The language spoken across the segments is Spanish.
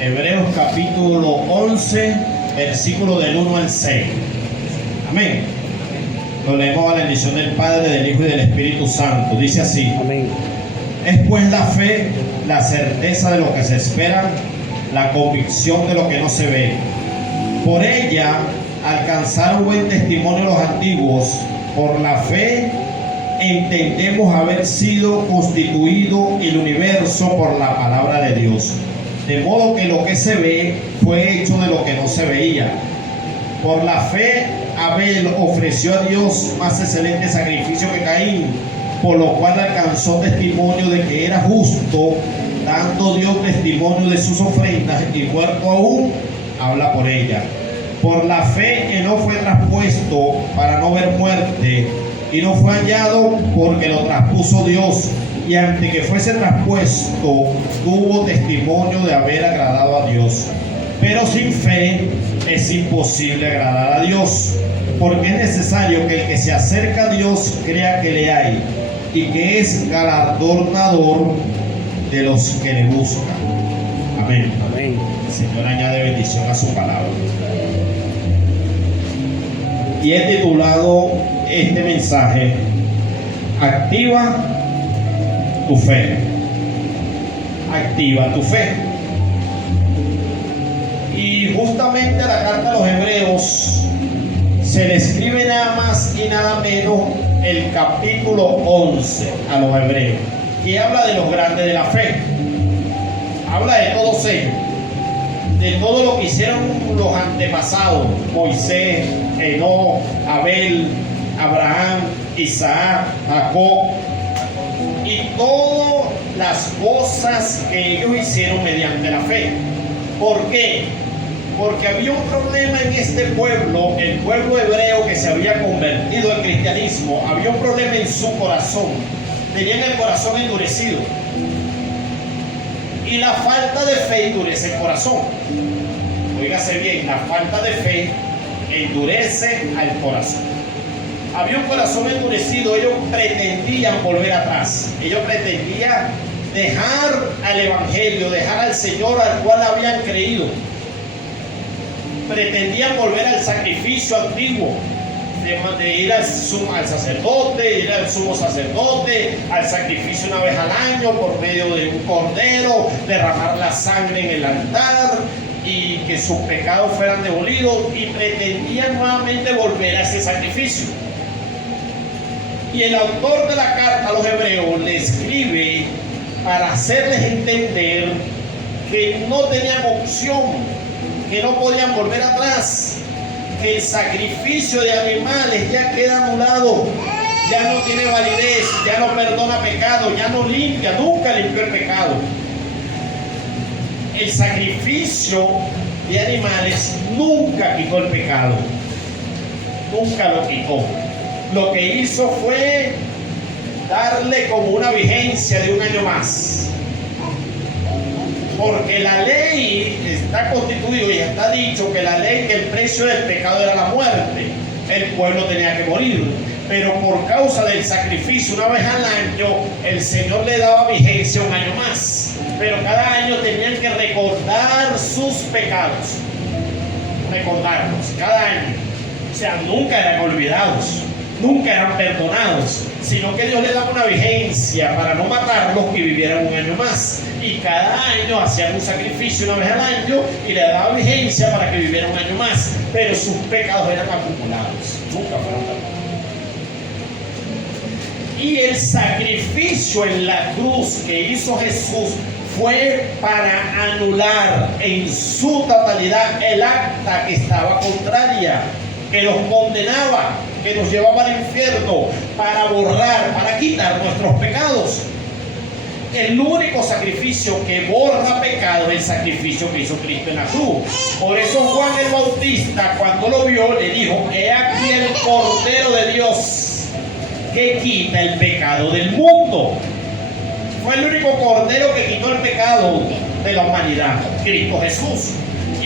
Hebreos capítulo 11, versículo del 1 al 6. Amén. Lo leemos a la bendición del Padre, del Hijo y del Espíritu Santo. Dice así: Amén. Es pues la fe, la certeza de lo que se espera, la convicción de lo que no se ve. Por ella alcanzaron buen testimonio los antiguos. Por la fe entendemos haber sido constituido el universo por la palabra de Dios, de modo que lo que se ve fue hecho de lo que no se veía. Por la fe Abel ofreció a Dios más excelente sacrificio que Caín, por lo cual alcanzó testimonio de que era justo, dando Dios testimonio de sus ofrendas, y muerto aún habla por ella. Por la fe Enoc fue traspuesto para no ver muerte, y no fue hallado porque lo traspuso Dios, y antes que fuese traspuesto tuvo testimonio de haber agradado a Dios. Pero sin fe es imposible agradar a Dios, porque es necesario que el que se acerca a Dios crea que le hay, y que es galardonador de los que le buscan. Amén. Amén. El Señor añade bendición a su palabra. Y he titulado este mensaje: Activa tu fe. Activa tu fe. Y justamente a la carta a los Hebreos se le escribe nada más y nada menos el capítulo 11 a los Hebreos, que habla de los grandes de la fe. Habla de todos ellos, de todo lo que hicieron los antepasados: Moisés, Enoc, Abel, Abraham, Isaac, Jacob, y todas las cosas que ellos hicieron mediante la fe. ¿Por qué? Porque había un problema en este pueblo, el pueblo hebreo que se había convertido al cristianismo. Había un problema en su corazón. Tenían el corazón endurecido. Y la falta de fe endurece el corazón. Óigase bien, la falta de fe endurece al corazón. Había un corazón endurecido. Ellos pretendían volver atrás. Ellos pretendían dejar al Evangelio, dejar al Señor al cual habían creído. Pretendían volver al sacrificio antiguo, de ir al sacerdote, ir al sumo sacerdote, al sacrificio una vez al año por medio de un cordero, derramar la sangre en el altar y que sus pecados fueran demolidos, y pretendían nuevamente volver a ese sacrificio. Y el autor de la carta a los Hebreos le escribe para hacerles entender que no tenían opción, que no podían volver atrás, que el sacrificio de animales ya queda anulado, ya no tiene validez, ya no perdona pecado, ya no limpia, nunca limpió el pecado. El sacrificio de animales nunca quitó el pecado, nunca lo quitó. Lo que hizo fue darle como una vigencia de un año más. Porque la ley está constituida y está dicho que la ley, que el precio del pecado era la muerte. El pueblo tenía que morir. Pero por causa del sacrificio una vez al año, el Señor le daba vigencia un año más. Pero cada año tenían que recordar sus pecados. Recordarlos cada año. O sea, nunca eran olvidados, nunca eran perdonados, sino que Dios le daba una vigencia para no matarlos, que vivieran un año más. Y cada año hacían un sacrificio una vez al año y le daba vigencia para que vivieran un año más. Pero sus pecados eran acumulados, nunca fueron perdonados. Y el sacrificio en la cruz que hizo Jesús fue para anular en su totalidad el acta que estaba contraria, que los condenaba, que nos llevaba al infierno, para borrar, para quitar nuestros pecados. El único sacrificio que borra pecado es el sacrificio que hizo Cristo en la cruz. Por eso Juan el Bautista, cuando lo vio, le dijo: he aquí el Cordero de Dios que quita el pecado del mundo. Fue el único Cordero que quitó el pecado de la humanidad, Cristo Jesús.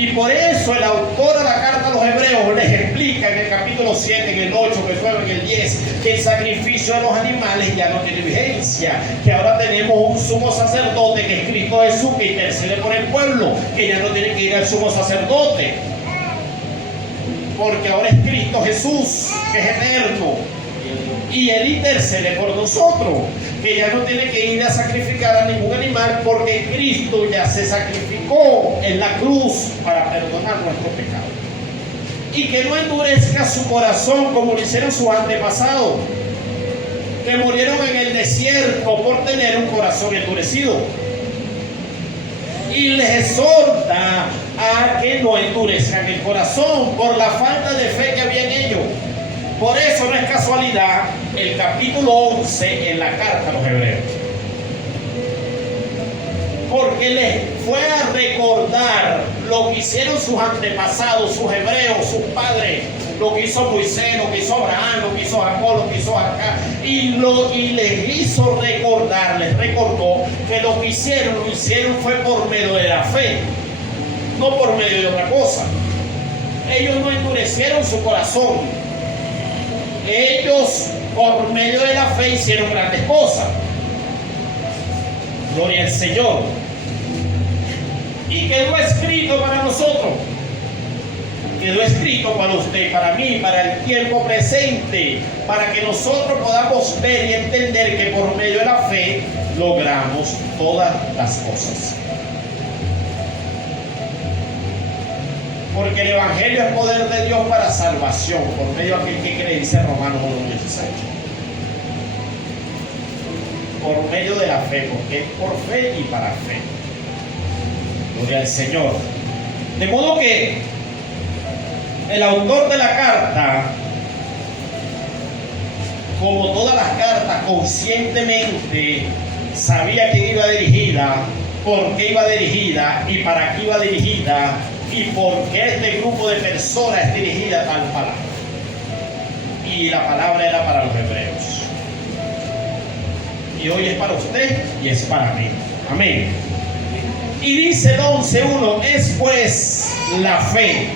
Y por eso el autor de la carta a los hebreos les explica en el capítulo 7, en el 8, que fue en el 10, que el sacrificio de los animales ya no tiene vigencia, que ahora tenemos un sumo sacerdote que es Cristo Jesús, que intercede por el pueblo, que ya no tiene que ir al sumo sacerdote, porque ahora es Cristo Jesús, que es eterno, y Él intercede por nosotros, que ya no tiene que ir a sacrificar a ningún animal, porque Cristo ya se sacrificó en la cruz para perdonar nuestro pecado. Y que no endurezca su corazón como lo hicieron sus antepasados, que murieron en el desierto por tener un corazón endurecido. Y les exhorta a que no endurezcan el corazón por la falta de fe que había en ellos. Por eso no es casualidad el capítulo 11 en la carta a los hebreos. Porque les fue a recordar lo que hicieron sus antepasados, sus hebreos, sus padres, lo que hizo Moisés, lo que hizo Abraham, lo que hizo Jacob, lo que hizo acá, y les hizo recordar, les recordó que lo hicieron fue por medio de la fe, no por medio de otra cosa. Ellos no endurecieron su corazón. Ellos, por medio de la fe, hicieron grandes cosas. Gloria al Señor. Y quedó escrito para nosotros. Quedó escrito para usted, para mí, para el tiempo presente, para que nosotros podamos ver y entender que por medio de la fe logramos todas las cosas. Porque el Evangelio es poder de Dios para salvación, por medio de aquel que cree, dice Romanos 1:16. Por medio de la fe, porque es por fe y para fe. Gloria al Señor. De modo que el autor de la carta, como todas las cartas, conscientemente sabía quién iba dirigida, por qué iba dirigida y para qué iba dirigida, y por qué este grupo de personas es dirigida a tal palabra. Y la palabra era para los hebreos. Y hoy es para usted y es para mí. Amén. Y dice el 11:1, es pues la fe,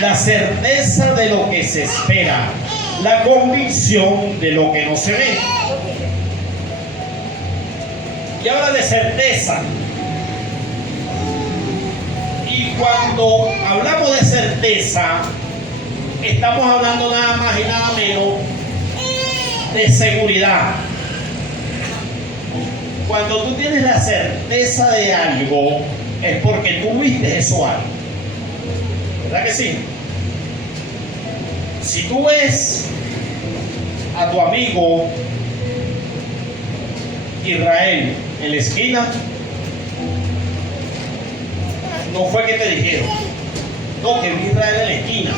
la certeza de lo que se espera, la convicción de lo que no se ve. Y habla de certeza. Y cuando hablamos de certeza, estamos hablando nada más y nada menos de seguridad. Cuando tú tienes la certeza de algo, es porque tú viste eso algo. ¿Verdad que sí? Si tú ves a tu amigo Israel en la esquina, no fue que te dijeron, no, que vi Israel en la esquina,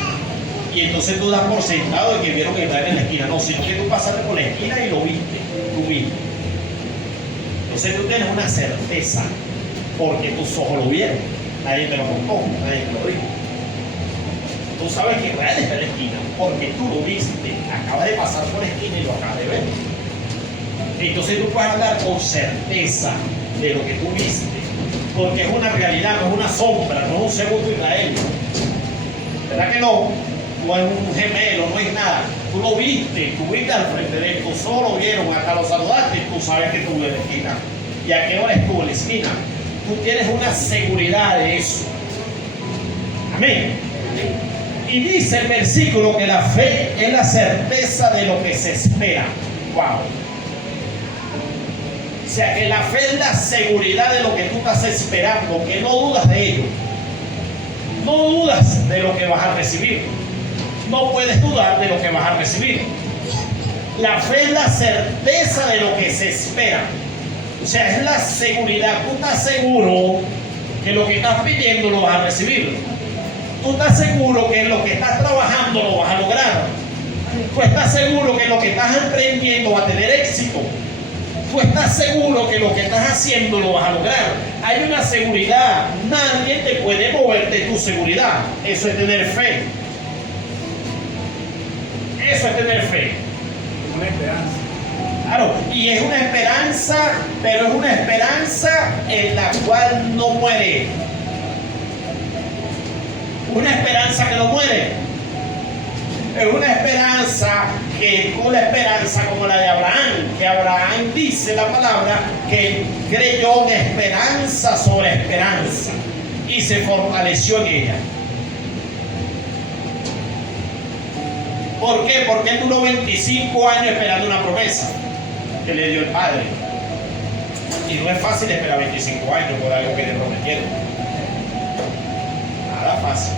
y entonces tú das por sentado de que vieron a Israel en la esquina. No, sino que tú pasaste por la esquina y lo viste, tú viste. Entonces tú tienes una certeza, porque tus ojos lo vieron, nadie te lo contó, nadie te lo dijo. Tú sabes que Israel está en la esquina, porque tú lo viste, acabas de pasar por la esquina y lo acabas de ver. Entonces tú puedes hablar con certeza de lo que tú viste, porque es una realidad, no es una sombra, no es un segundo Israel. ¿Verdad que no? No es un gemelo, no es nada. Tú lo viste, tú viste al frente de él, tus ojos lo vieron, hasta lo saludaste y tú sabes que estuvo en la esquina. ¿Y a qué hora estuvo en la esquina? Tú tienes una seguridad de eso. Amén. Y dice el versículo que la fe es la certeza de lo que se espera. Wow. O sea que la fe es la seguridad de lo que tú estás esperando, que no dudas de ello. No dudas de lo que vas a recibir. No puedes dudar de lo que vas a recibir. La fe es la certeza de lo que se espera. O sea, es la seguridad. Tú estás seguro que lo que estás pidiendo lo vas a recibir. Tú estás seguro que lo que estás trabajando lo vas a lograr. Tú estás seguro que lo que estás emprendiendo va a tener éxito. Tú estás seguro que lo que estás haciendo lo vas a lograr. Hay una seguridad. Nadie te puede mover de tu seguridad. Eso es tener fe. Eso es tener fe. Una esperanza. Claro, y es una esperanza, pero es una esperanza en la cual no muere. es una esperanza que es una esperanza como la de Abraham, que Abraham dice la palabra que creyó en esperanza sobre esperanza y se fortaleció en ella. ¿Por qué? Porque él duró 25 años esperando una promesa que le dio el Padre. Y no es fácil esperar 25 años por algo que le prometieron. Nada fácil.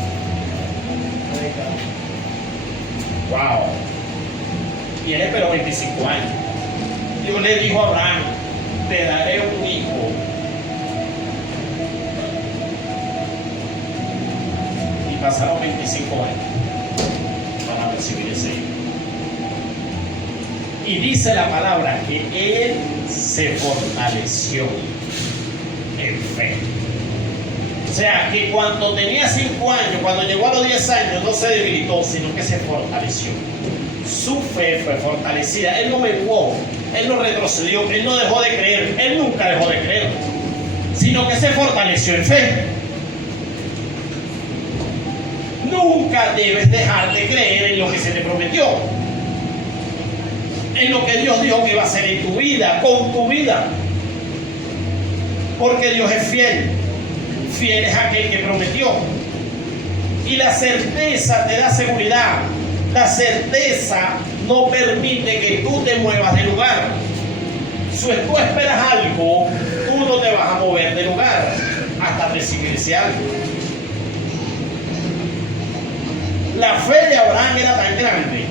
Wow. Y él esperó 25 años. Dios le dijo a Abraham, te daré un hijo. Y pasaron 25 años para recibir ese hijo. Y dice la palabra que él se fortaleció en fe. O sea, que cuando tenía 5 años, cuando llegó a los 10 años, no se debilitó, sino que se fortaleció. Su fe fue fortalecida. Él no menguó, él no retrocedió, él no dejó de creer, él nunca dejó de creer, sino que se fortaleció en fe. Nunca debes dejar de creer en lo que se te prometió, en lo que Dios dijo que iba a hacer en tu vida, con tu vida. Porque Dios es fiel. Fiel es aquel que prometió. Y la certeza te da seguridad. La certeza no permite que tú te muevas de lugar. Si tú esperas algo, tú no te vas a mover de lugar hasta recibir ese algo. La fe de Abraham era tan grande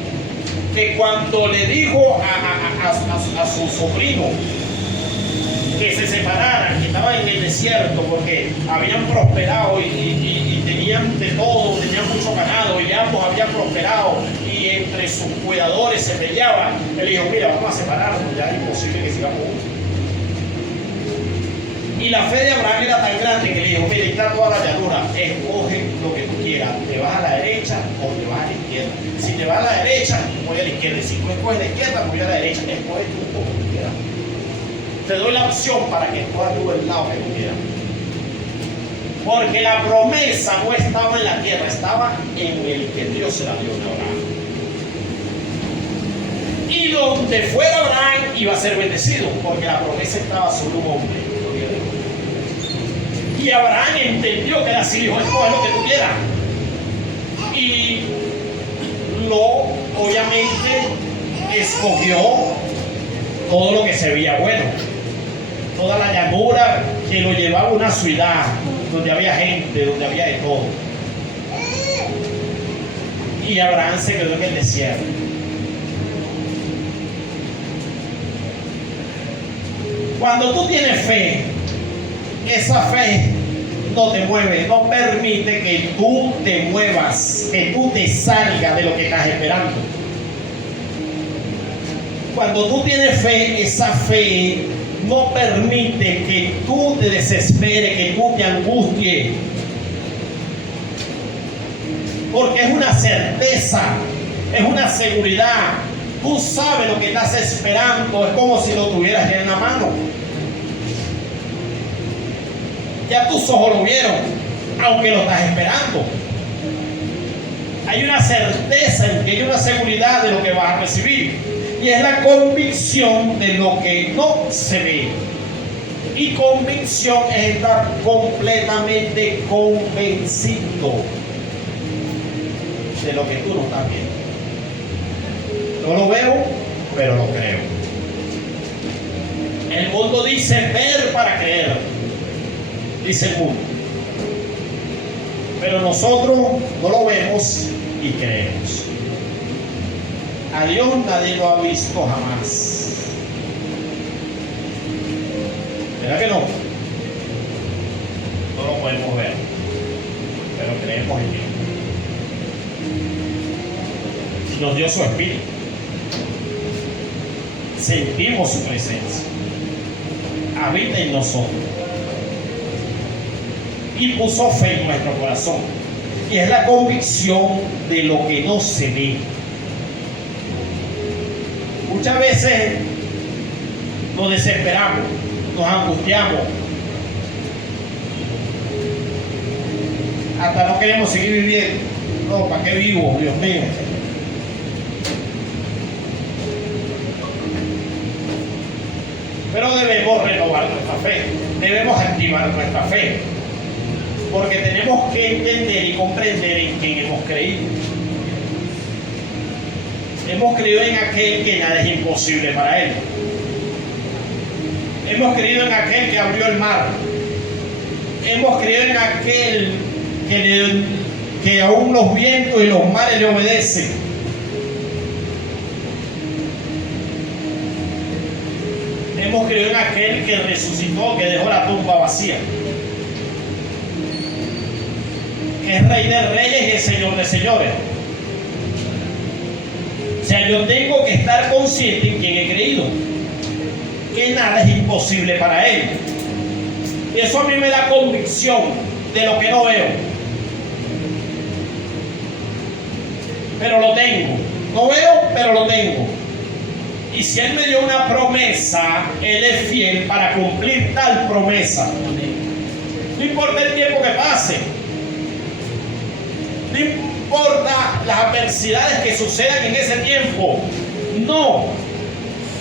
que cuando le dijo a su sobrino que se separaran, que estaban en el desierto porque habían prosperado y tenían de todo, tenían mucho ganado y ambos habían prosperado y entre sus cuidadores se peleaban, él dijo, mira, vamos a separarnos, ya es imposible que sigamos juntos. Y la fe de Abraham era tan grande que le dijo, mira, está toda la llanura, escoge lo que tú quieras, te vas a la derecha o te vas a la izquierda. Si te vas a la derecha, voy a la izquierda, y si tú escoges la izquierda, voy a la derecha, escoge tú como tú quieras. Te doy la opción para que escojas tú el lado que tú quieras. Porque la promesa no estaba en la tierra, estaba en el que Dios se la dio a Abraham. Y donde fuera Abraham iba a ser bendecido, porque la promesa estaba sobre un hombre. Y Abraham entendió que era así, dijo, escoge lo que tú quieras. Y no, obviamente, escogió todo lo que se veía bueno. Toda la llanura que lo llevaba a una ciudad donde había gente, donde había de todo. Y Abraham se quedó en el desierto. Cuando tú tienes fe, esa fe no te mueve, no permite que tú te muevas, que tú te salgas de lo que estás esperando. Cuando tú tienes fe, esa fe no permite que tú te desesperes, que tú te angusties. Porque es una certeza, es una seguridad. Tú sabes lo que estás esperando, es como si lo tuvieras ya en la mano. Ya tus ojos lo vieron, aunque lo estás esperando. Hay una certeza en que hay una seguridad de lo que vas a recibir. Y es la convicción de lo que no se ve. Y convicción es estar completamente convencido de lo que tú no estás viendo. No lo veo, pero lo creo. El mundo dice ver para creer. Dice el mundo. Pero nosotros no lo vemos y creemos. A Dios nadie lo ha visto jamás. ¿Verdad que no? No lo podemos ver, pero creemos en Dios. Nos dio su espíritu. Sentimos su presencia. Habita en nosotros. Y puso fe en nuestro corazón. Y es la convicción de lo que no se ve. Muchas veces nos desesperamos, nos angustiamos, hasta no queremos seguir viviendo. No, ¿para qué vivo, Dios mío? Pero debemos renovar nuestra fe, debemos activar nuestra fe, porque tenemos que entender y comprender en quién hemos creído. Hemos creído en aquel que nada es imposible para él. Hemos creído en aquel que abrió el mar. Hemos creído en aquel que aún los vientos y los mares le obedecen. Hemos creído en aquel que resucitó, que dejó la tumba vacía, que es Rey de Reyes y el Señor de Señores. O sea, yo tengo que estar consciente en quién he creído, que nada es imposible para Él. Y eso a mí me da convicción de lo que no veo, pero lo tengo. No veo, pero lo tengo. Y si Él me dio una promesa, Él es fiel para cumplir tal promesa. No importa el tiempo que pase, no importa las adversidades que sucedan en ese tiempo. No,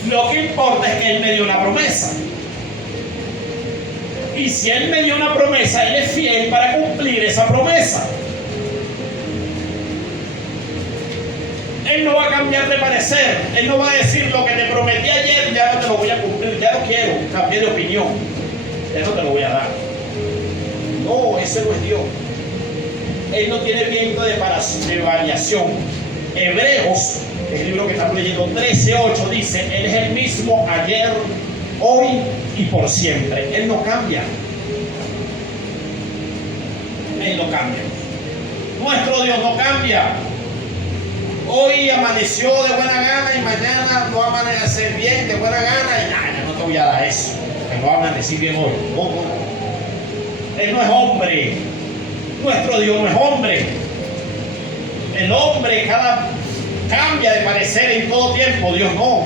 lo que importa es que Él me dio una promesa. Y si Él me dio una promesa, Él es fiel para cumplir esa promesa. Él no va a cambiar de parecer. Él no va a decir: lo que te prometí ayer ya no te lo voy a cumplir, ya no quiero, cambié de opinión, ya no te lo voy a dar. No, ese no es Dios. Él no tiene viento de variación. Hebreos, el libro que estamos leyendo, 13:8 dice: Él es el mismo ayer, hoy y por siempre. Él no cambia. Él no cambia. Nuestro Dios no cambia. Hoy amaneció de buena gana y mañana no va a amanecer bien de buena gana y nada, no te voy a dar eso, que no va a amanecer bien hoy. No. Él no es hombre. Nuestro Dios no es hombre. El hombre cambia de parecer en todo tiempo. Dios no.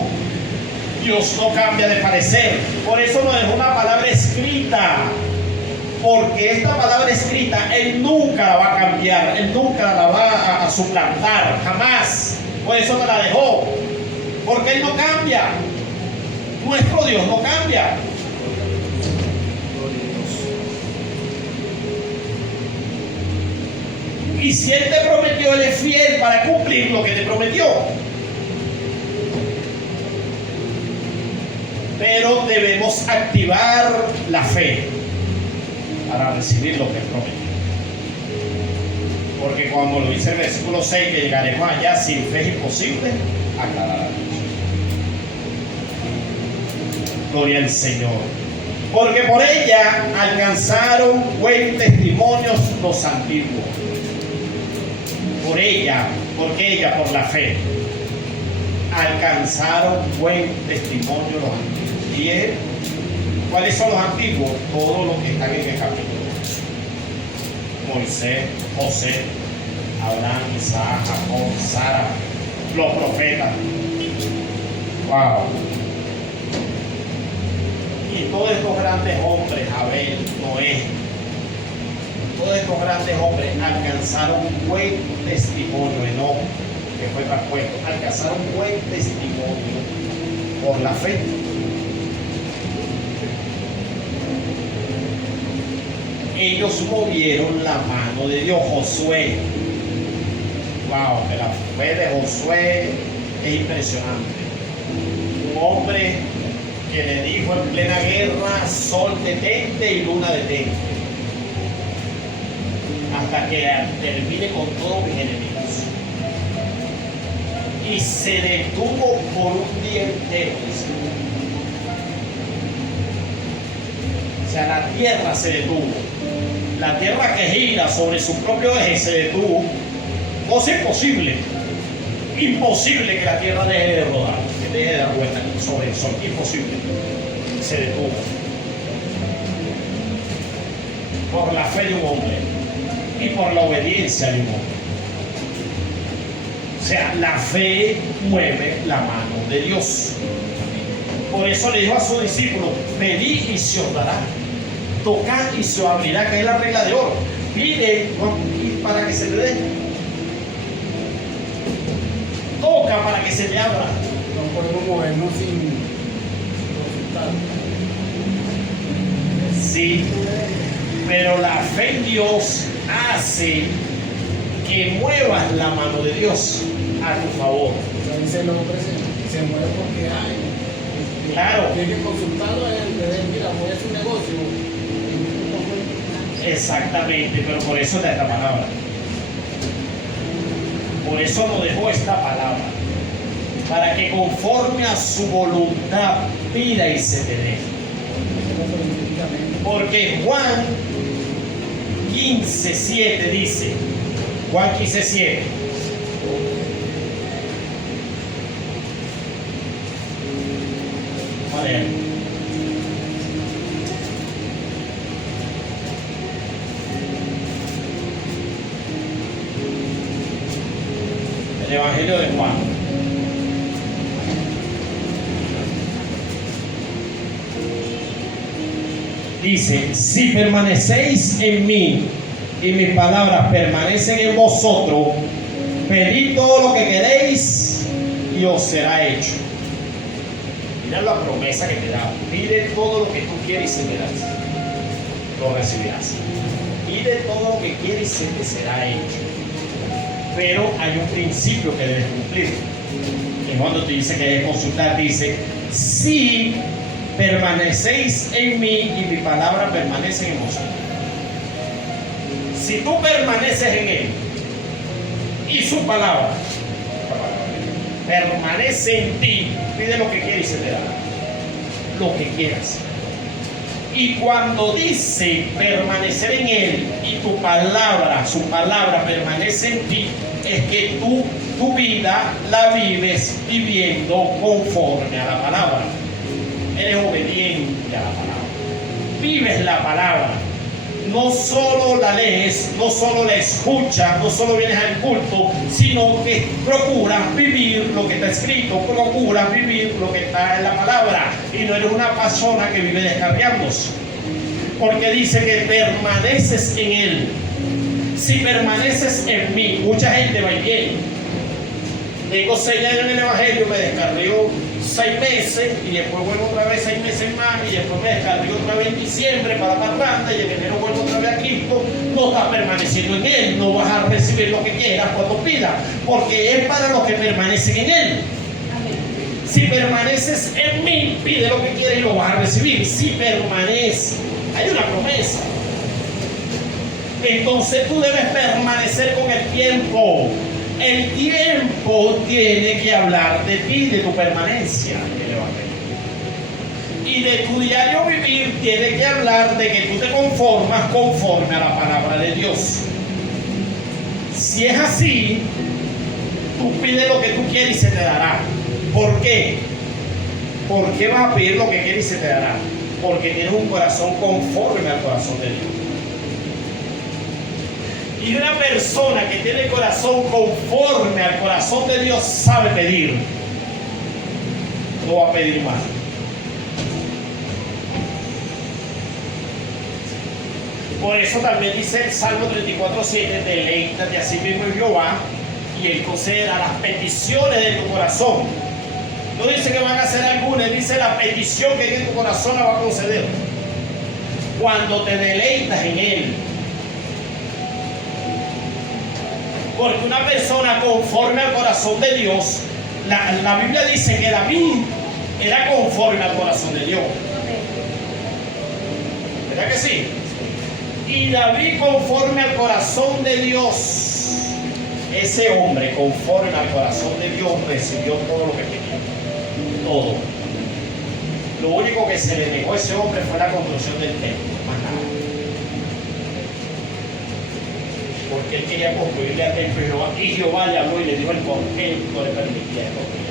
Dios no cambia de parecer. Por eso nos dejó una palabra escrita. Porque esta palabra escrita Él nunca la va a cambiar. Él nunca la va a suplantar. Jamás. Por eso nos la dejó. Porque Él no cambia. Nuestro Dios no cambia. Y si Él te prometió, Él es fiel para cumplir lo que te prometió. Pero debemos activar la fe para recibir lo que prometió. Porque como lo dice el versículo 6, que llegaremos allá, sin fe es imposible agradar a Dios. Gloria al Señor. Porque por ella alcanzaron buen testimonio los antiguos. Por ella, porque ella, por la fe, alcanzaron buen testimonio los antiguos. ¿Y él? ¿Cuáles son los antiguos? Todos los que están en el capítulo. Moisés, José, Abraham, Isaac, Jacob, Sara, los profetas. Wow. Y todos estos grandes hombres, Abel, Noé, todos estos grandes hombres alcanzaron buen testimonio. Enoc, que fue traspuesto, alcanzaron buen testimonio por la fe. Ellos movieron la mano de Dios. Josué, wow, que la fe de Josué es impresionante. Un hombre que le dijo en plena guerra: sol detente y luna detente, hasta que termine con todos mis enemigos. Y se detuvo por un día entero. O sea, la tierra se detuvo. La tierra que gira sobre su propio eje se detuvo. Cosa imposible. Imposible que la tierra deje de rodar, que deje de dar vuelta sobre el sol. Imposible. Se detuvo. Por la fe de un hombre y por la obediencia de un hombre. O sea, la fe mueve la mano de Dios. Por eso le dijo a sus discípulos: pedid y se os dará, tocad y se os abrirá, que es la regla de oro. Pide para que se te dé, toca para que se te abra. No podemos movernos sin consultar. Sí, pero la fe en Dios hace que muevas la mano de Dios a tu favor. Dice el hombre se muere porque hay. Claro. Tiene que consultarlo a él, mira, voy a hacer un negocio. Exactamente, pero por eso está esta palabra. Por eso nos dejó esta palabra. Para que conforme a su voluntad pida y se te dé. Porque Juan 15:7 dice, Juan 15:7. Vamos a leer. El Evangelio de Juan. Dice, si permanecéis en mí y mis palabras permanecen en vosotros, pedid todo lo que queréis y os será hecho. Mira la promesa que te da. Pide todo lo que tú quieres y se te dará. Lo recibirás. Pide todo lo que quieres y se te será hecho. Pero hay un principio que debes cumplir. Y cuando te dice que debes consultar, dice, si permanecéis en mí y mi palabra permanece en vosotros. Si tú permaneces en él y su palabra permanece en ti, pide lo que quieras y se te dará. Lo que quieras. Y cuando dice permanecer en él y tu palabra, su palabra permanece en ti, es que tú tu vida la vives viviendo conforme a la palabra. Eres obediente a la palabra. Vives la palabra. No solo la lees, no solo la escuchas, no solo vienes al culto, sino que procuras vivir lo que está escrito, procuras vivir lo que está en la palabra. Y no eres una persona que vive descarriándose. Porque dice que permaneces en él. Si permaneces en mí, mucha gente va y viene. Tengo 6 años en el Evangelio, me descarrió 6 meses y después vuelvo otra vez 6 meses más y después me descarrió otra vez en diciembre para la parranda y en enero vuelvo otra vez a Cristo. No estás permaneciendo en él, no vas a recibir lo que quieras cuando pidas, porque es para los que permanecen en él. Si permaneces en mí, pide lo que quieras y lo vas a recibir. Si permaneces, hay una promesa. Entonces tú debes permanecer con el tiempo. El tiempo tiene que hablar de ti, de tu permanencia en el Evangelio. Y de tu diario vivir tiene que hablar de que tú te conformas conforme a la palabra de Dios. Si es así, tú pides lo que tú quieres y se te dará. ¿Por qué? ¿Por qué vas a pedir lo que quieres y se te dará? Porque tienes un corazón conforme al corazón de Dios. Y una persona que tiene el corazón conforme al corazón de Dios sabe pedir. No va a pedir más. Por eso también dice el Salmo 34:7, deleítate a sí mismo en Jehová y Él concederá las peticiones de tu corazón. No dice que van a hacer algunas, dice la petición que hay en tu corazón la va a conceder. Cuando te deleitas en Él. Porque una persona conforme al corazón de Dios, la Biblia dice que David era conforme al corazón de Dios. ¿Verdad que sí? Y David conforme al corazón de Dios, ese hombre conforme al corazón de Dios recibió todo lo que tenía. Todo. Lo único que se le negó a ese hombre fue la construcción del templo, más nada. Porque él quería construirle al templo y Jehová le habló y le dijo el por qué no le permitía construir.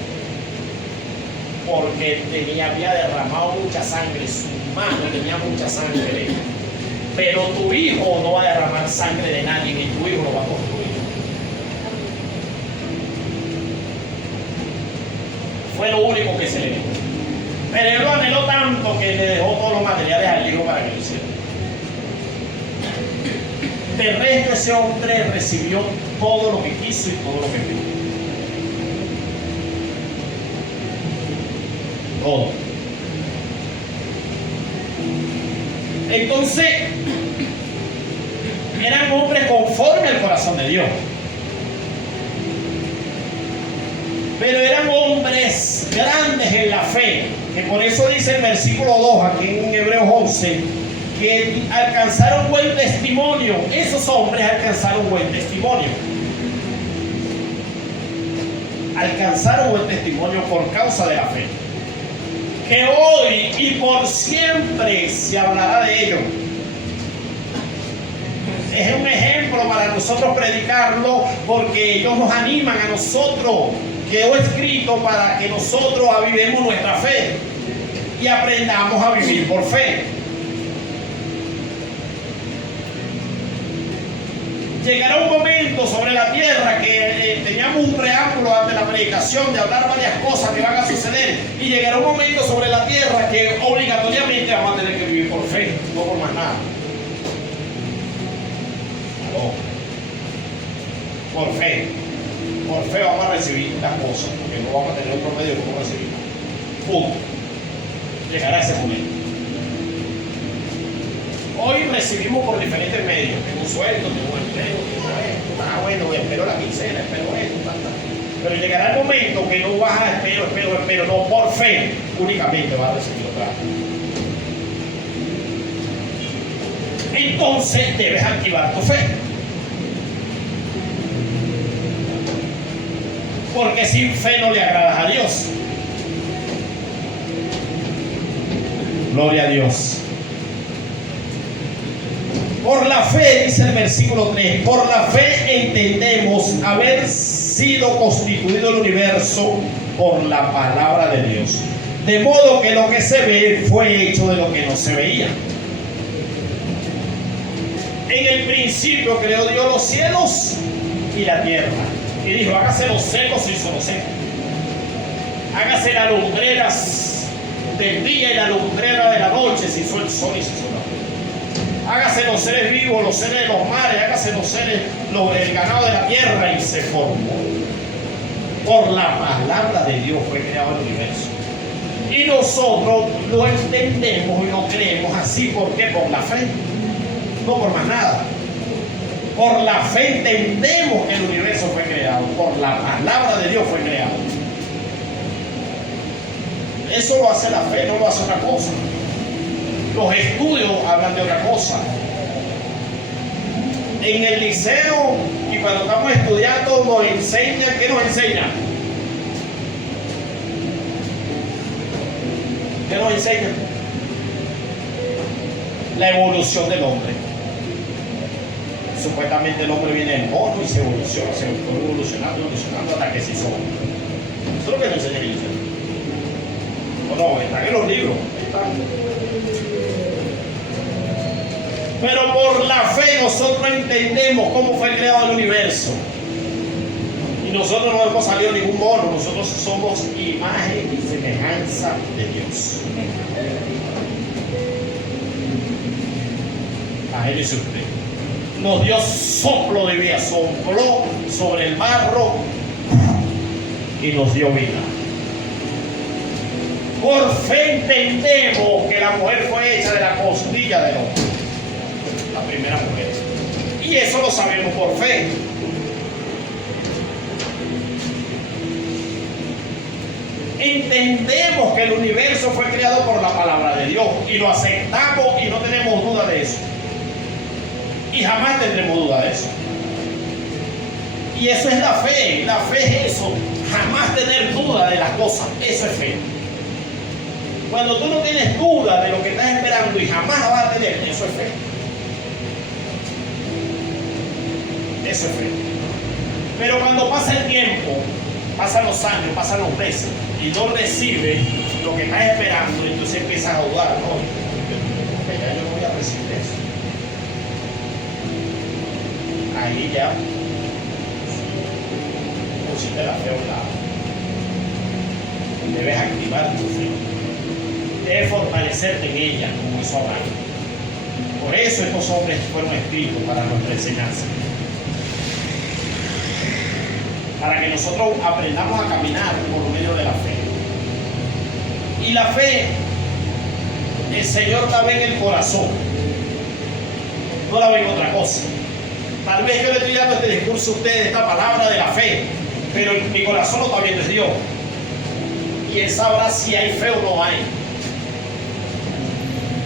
Porque había derramado mucha sangre, su mano tenía mucha sangre. Pero tu hijo no va a derramar sangre de nadie, ni tu hijo lo va a construir. Fue lo único que se le dio. Pero él lo anheló tanto que le dejó todos los materiales al hijo para que lo hiciera. De resto, ese hombre recibió todo lo que quiso y todo lo que pidió. Todo. Entonces, eran hombres conforme al corazón de Dios. Pero eran hombres grandes en la fe, que por eso dice el versículo 2, aquí en Hebreos 11, que alcanzaron buen testimonio. Esos hombres alcanzaron buen testimonio. Alcanzaron buen testimonio por causa de la fe. Que hoy y por siempre se hablará de ellos. Es un ejemplo para nosotros predicarlo, porque ellos nos animan a nosotros. Quedó escrito para que nosotros avivemos nuestra fe y aprendamos a vivir por fe. Llegará un momento sobre la tierra que teníamos un preámbulo ante la predicación de hablar varias cosas que van a suceder, y llegará un momento sobre la tierra que obligatoriamente vamos a tener que vivir por fe, no por más nada. No. Por fe. Por fe vamos a recibir las cosas, porque no vamos a tener otro medio como recibirlas. Punto. Llegará ese momento. Hoy recibimos por diferentes medios. Tengo un sueldo, tengo un empleo, tengo esto. Bueno, espero la quincena, espero esto, tal. Pero llegará el momento que no vas a espero, no, por fe únicamente vas a recibir otra. Entonces debes activar tu fe. Porque sin fe no le agradas a Dios. Gloria a Dios. Por la fe, dice el versículo 3, por la fe entendemos haber sido constituido el universo por la palabra de Dios. De modo que lo que se ve fue hecho de lo que no se veía. En el principio creó Dios los cielos y la tierra. Y dijo, hágase los secos y hizo los secos. Hágase las lumbreras del día y la lumbrera de la noche, se hizo el sol y se hizo la luna. Hágase los seres vivos, los seres de los mares, hágase los seres, el ganado de la tierra, y se formó. Por la palabra de Dios fue creado el universo. Y nosotros lo entendemos y lo creemos así. ¿Por qué? Por la fe. No por más nada. Por la fe entendemos que el universo fue creado. Por la palabra de Dios fue creado. Eso lo hace la fe, no lo hace otra cosa. Los estudios hablan de otra cosa. En el liceo y cuando estamos estudiando nos enseñan. ¿Qué nos enseñan? ¿Qué nos enseñan? La evolución del hombre. Supuestamente el hombre viene del mono y se evoluciona, se fue evolucionando hasta que se hizo hombre. Eso es lo que nos enseña el liceo. No, están en los libros. Pero por la fe nosotros entendemos cómo fue creado el universo. Y nosotros no hemos salido ningún mono, nosotros somos imagen y semejanza de Dios. Imagínese usted. Nos dio soplo de vida, sopló sobre el barro y nos dio vida. Por fe entendemos que la mujer fue hecha de la costilla del hombre, la primera mujer. Y eso lo sabemos por fe. Entendemos que el universo fue creado por la palabra de Dios y lo aceptamos y no tenemos duda de eso. Y jamás tendremos duda de eso. Y eso es la fe. La fe es eso. Jamás tener duda de las cosas. Eso es fe. Cuando tú no tienes duda de lo que estás esperando y jamás la vas a tener, eso es fe. Eso es fe. Pero cuando pasa el tiempo, pasan los años, pasan los meses y no recibes lo que estás esperando, entonces empiezas a dudar. No, ya yo no voy a recibir eso. Ahí ya pusiste la fe a un lado. Debes activar tu fe. Debes fortalecerte en ella, como hizo Abraham. Por eso estos hombres fueron escritos para nuestra enseñanza. Para que nosotros aprendamos a caminar por medio de la fe. Y la fe, el Señor la ve en el corazón. no la veo en otra cosa. Tal vez yo le estoy dando este discurso a ustedes, esta palabra de la fe, pero mi corazón lo está viendo es Dios. Y Él sabrá si hay fe o no hay.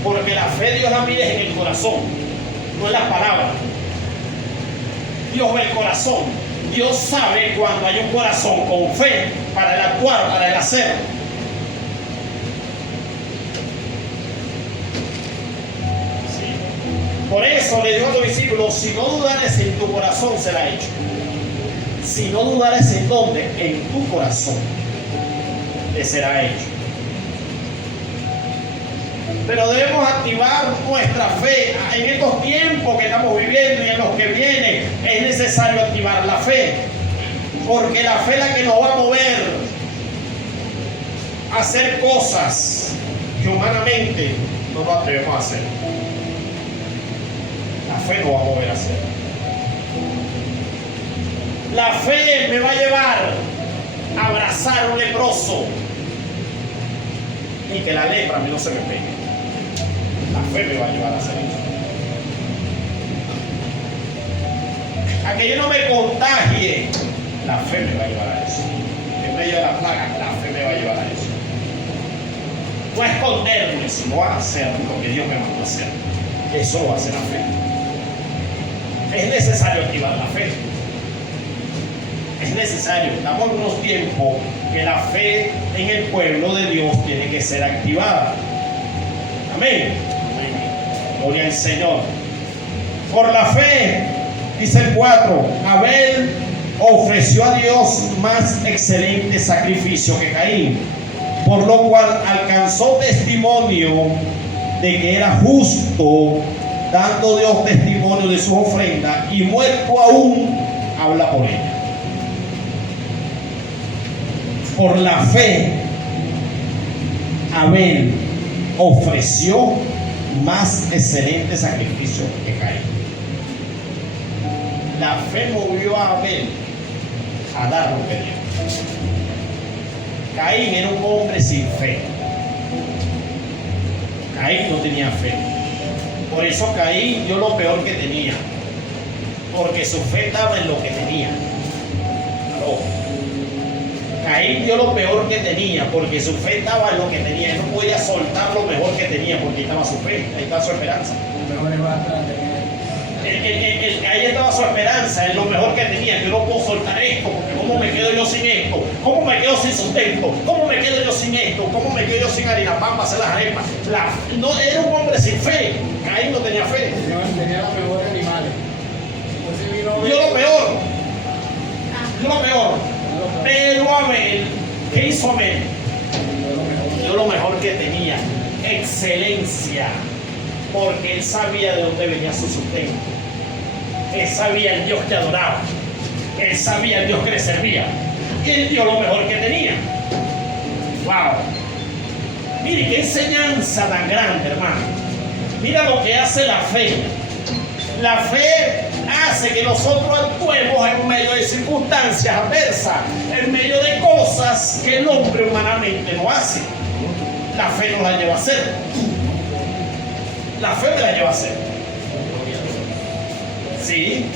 Porque la fe Dios la mide en el corazón, no en las palabras. Dios ve el corazón. Dios sabe cuando hay un corazón con fe para el actuar, para el hacer. Sí. Por eso le dijo a los discípulos, si no dudares en tu corazón será hecho. Si no dudares en dónde, en tu corazón te será hecho. Pero debemos activar nuestra fe. En estos tiempos que estamos viviendo y en los que vienen, es necesario activar la fe. Porque la fe es la que nos va a mover a hacer cosas que humanamente no nos atrevemos a hacer. La fe nos va a mover a hacer. La fe me va a llevar a abrazar a un leproso y que la lepra a mí no se me pegue. La fe me va a llevar a hacer eso. A que yo no me contagie, la fe me va a llevar a eso. En medio de la plaga, la fe me va a llevar a eso. No a esconderme, sino a hacer lo que Dios me mandó a hacer. Eso lo va a hacer la fe. Es necesario activar la fe. Es necesario. Estamos en unos tiempos que la fe en el pueblo de Dios tiene que ser activada. Amén. Gloria al Señor. Por la fe, dice el 4, Abel ofreció a Dios más excelente sacrificio que Caín, por lo cual alcanzó testimonio de que era justo, dando Dios testimonio de su ofrenda, y muerto aún habla por ella. Por la fe, Abel ofreció más excelente sacrificio que Caín. La fe movió a Abel a dar lo que dio. Caín era un hombre sin fe. Caín no tenía fe. Por eso Caín dio lo peor que tenía, porque su fe estaba en lo que tenía. Caín dio lo peor que tenía, porque su fe estaba en lo que tenía. Él no podía soltar lo mejor que tenía, porque ahí estaba su fe, ahí estaba su esperanza. Ahí estaba su esperanza, en lo mejor que tenía. Yo no puedo soltar esto, porque ¿cómo me quedo yo sin esto? ¿Cómo me quedo sin sustento? ¿Cómo me quedo yo sin esto? ¿Cómo me quedo yo sin harina pan para hacer las arepas? No, era un hombre sin fe. Caín no tenía fe. Tenía los mejores animales. Dio lo peor. Dio lo peor. Pero Abel, ¿qué hizo Abel? Dio lo mejor que tenía, excelencia, porque él sabía de dónde venía su sustento. Él sabía el Dios que adoraba, él sabía el Dios que le servía, y él dio lo mejor que tenía. ¡Wow! Mire qué enseñanza tan grande, hermano. Mira lo que hace la fe. La fe hace que nosotros actuemos en medio de circunstancias adversas, en medio de cosas que el hombre humanamente no hace. La fe nos la lleva a hacer. La fe me la lleva a hacer. Sí.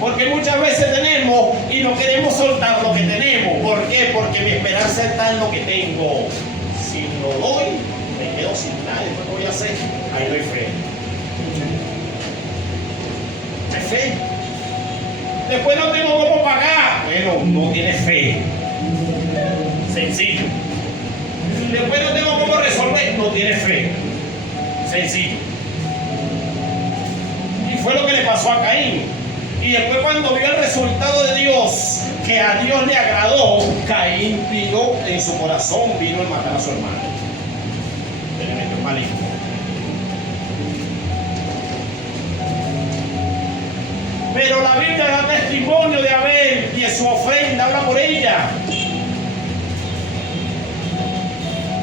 Porque muchas veces tenemos y no queremos soltar lo que tenemos. ¿Por qué? Porque mi esperanza está en lo que tengo. Si lo doy, me quedo sin nada. ¿Qué voy a hacer? Ahí no hay fe. Fe. Después no tengo cómo pagar. Bueno, no tiene fe. Sencillo. Después no tengo cómo resolver. No tiene fe. Sencillo. Y fue lo que le pasó a Caín. Y después cuando vio el resultado de Dios, que a Dios le agradó, Caín pidió en su corazón, vino el matar a su hermano. Elemento maligno. Pero la Biblia da testimonio de Abel y de su ofrenda, habla por ella.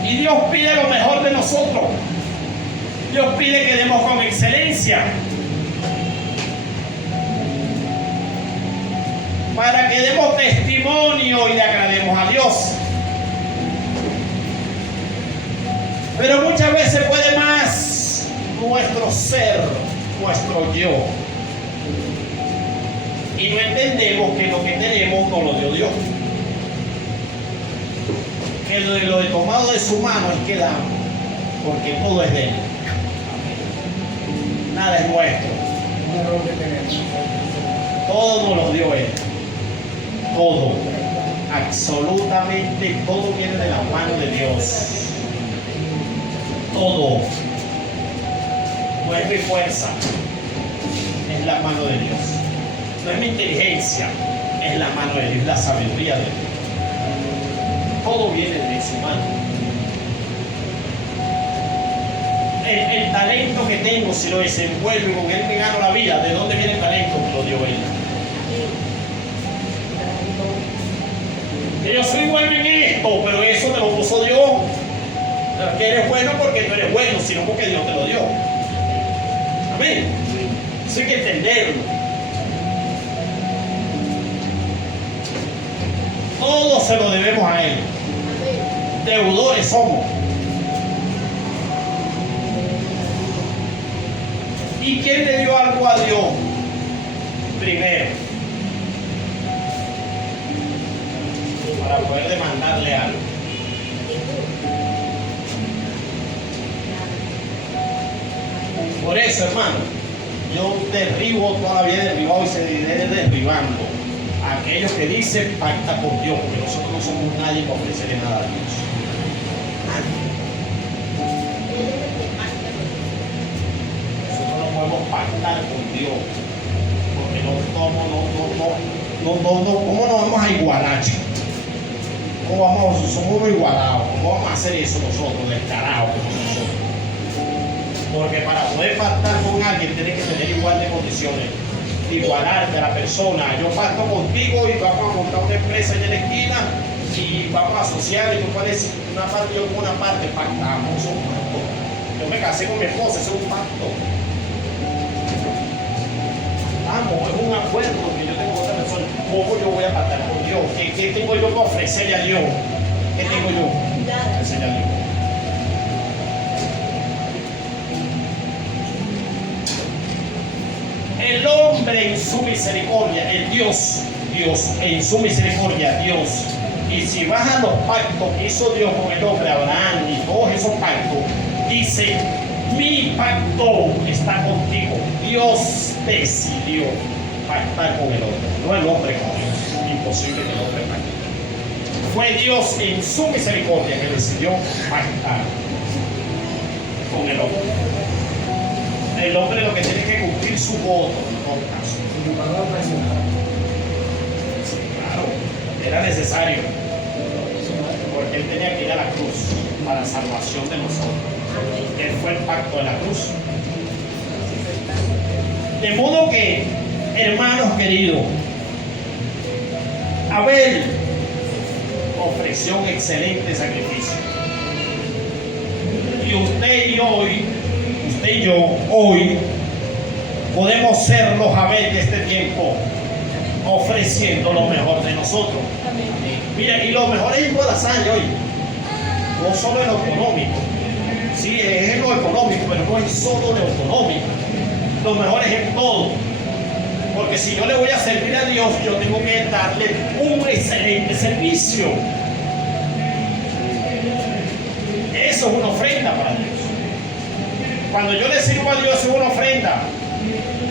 Y Dios pide lo mejor de nosotros. Dios pide que demos con excelencia. Para que demos testimonio y le agrademos a Dios. Pero muchas veces puede más nuestro ser, nuestro yo. Y no entendemos que lo que tenemos no lo dio Dios. Que lo de tomado de su mano es que damos, porque todo es de Él. Nada es nuestro. Todo nos lo dio Él. Todo. Absolutamente todo viene de la mano de Dios. Todo. No es mi fuerza, es la mano de Dios. No es mi inteligencia, es la mano de Dios, la sabiduría de Dios. Todo viene de su mano. El talento que tengo, si lo desenvuelvo y con él me gano la vida, ¿de dónde viene el talento? Me lo dio Él. Que yo soy bueno en esto, pero eso te lo puso Dios. No, que eres bueno porque tú eres bueno, sino porque Dios te lo dio. Amén. Eso hay que entenderlo. Todo se lo debemos a Él. Deudores somos. ¿Y quién le dio algo a Dios? Primero, para poder demandarle algo. Por eso, hermano, yo derribo, toda la vida he derribado y seguiré derribando a aquellos que dicen pacta con Dios, porque nosotros no somos nadie para ofrecerle nada a Dios. Nadie. Nosotros no podemos pactar con Dios, porque ¿cómo nos vamos a igualar, chico? Somos unos igualados. ¿Cómo vamos a hacer eso nosotros, descarados como nosotros? Porque para poder pactar con alguien tienes que tener igual de condiciones, igualarte a la persona. Yo pacto contigo y vamos a montar una empresa en la esquina y vamos a asociar y tú pones una parte y yo con una parte, pactamos, es un pacto. Yo me casé con mi esposa, es un pacto. Vamos, es un acuerdo que yo tengo con otra persona. ¿Cómo yo voy a pactar con Dios? ¿Qué tengo yo que ofrecerle a Dios? ¿Qué tengo yo? Ofrecerle a Dios. El hombre en su misericordia, el Dios en su misericordia, Dios. Y si vas a los pactos que hizo Dios con el hombre, Abraham y todos esos pactos, dice, mi pacto está contigo. Dios decidió pactar con el hombre, no el hombre con Dios. Imposible que el hombre pacte. Fue Dios en su misericordia que decidió pactar con el hombre. El hombre lo que tiene que cumplir su voto en todo caso. Sí, claro, era necesario, porque él tenía que ir a la cruz para salvación de nosotros. Él fue el pacto de la cruz. De modo que, hermanos queridos, Abel ofreció un excelente sacrificio. Y usted y yo hoy podemos ser los Abel de este tiempo, ofreciendo lo mejor de nosotros. Mira, y lo mejor es en toda la sangre hoy, no solo en lo económico. Sí, es en lo económico, pero no es solo en lo económico. Lo mejor es en todo. Porque si yo le voy a servir a Dios, yo tengo que darle un excelente servicio. Eso es una ofrenda para Dios. Cuando yo le sirvo a Dios es una ofrenda.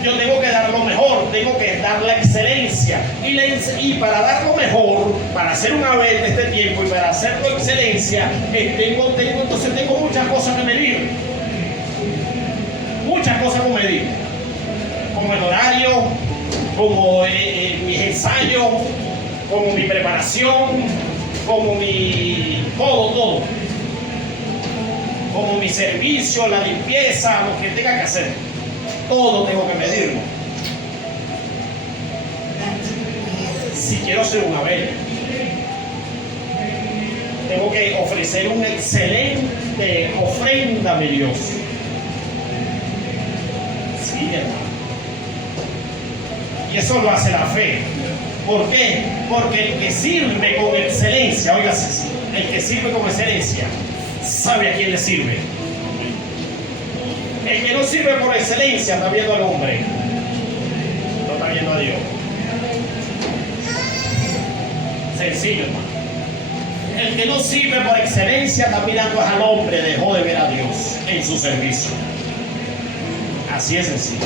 Yo tengo que dar lo mejor, tengo que dar la excelencia. Y para dar lo mejor, para hacer un Abel de este tiempo y para hacerlo excelencia, entonces tengo muchas cosas que medir. Muchas cosas que medir. Como el horario, como mis ensayos, como mi preparación, como mi todo. Como mi servicio, la limpieza, lo que tenga que hacer. Todo tengo que medirlo. Si quiero ser un Abel, tengo que ofrecer una excelente ofrenda a mi Dios. Sí, hermano. Y eso lo hace la fe. ¿Por qué? Porque el que sirve con excelencia, oiga, el que sirve con excelencia, sabe a quién le sirve. El que no sirve por excelencia está viendo al hombre, no está viendo a Dios. Sencillo, hermano. El que no sirve por excelencia está mirando al hombre, dejó de ver a Dios en su servicio. Así es sencillo.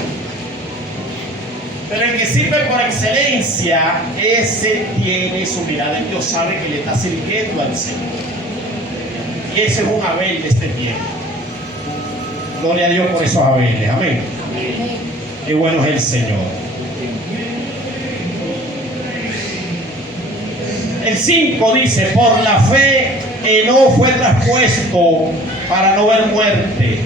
Pero el que sirve por excelencia, ese tiene su mirada en Dios, sabe que le está sirviendo al Señor. Y ese es un Abel de este tiempo. Gloria a Dios por esos Abeles. Amén. Qué bueno es el Señor. El 5 dice: por la fe Enoc fue traspuesto para no ver muerte,